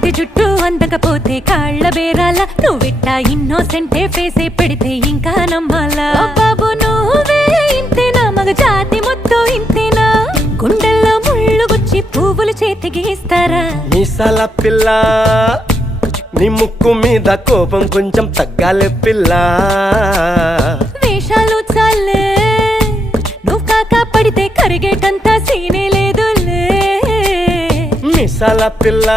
పడితే జుట్టు అందకపోతే కాళ్ళ బేరాల నువ్విట్టా ఇన్నోసెంటే ఫేసే పెడితే ఇంకా నమ్మాలా బాబు నువ్వే ఇంతేనా మగ జాతి మొత్తం ఇంతేనా గుండెల్లో ముళ్ళు గుచ్చి పువ్వులు చేతికి ఇస్తారా మీసాల పిల్ల నీ ముక్కు మీద కోపం కొంచెం తగ్గాలే పిల్ల వేషాలు చాలే నువ్వు కాకా పడితే కరిగేటంతా సీనే లేదులే మీసాల పిల్ల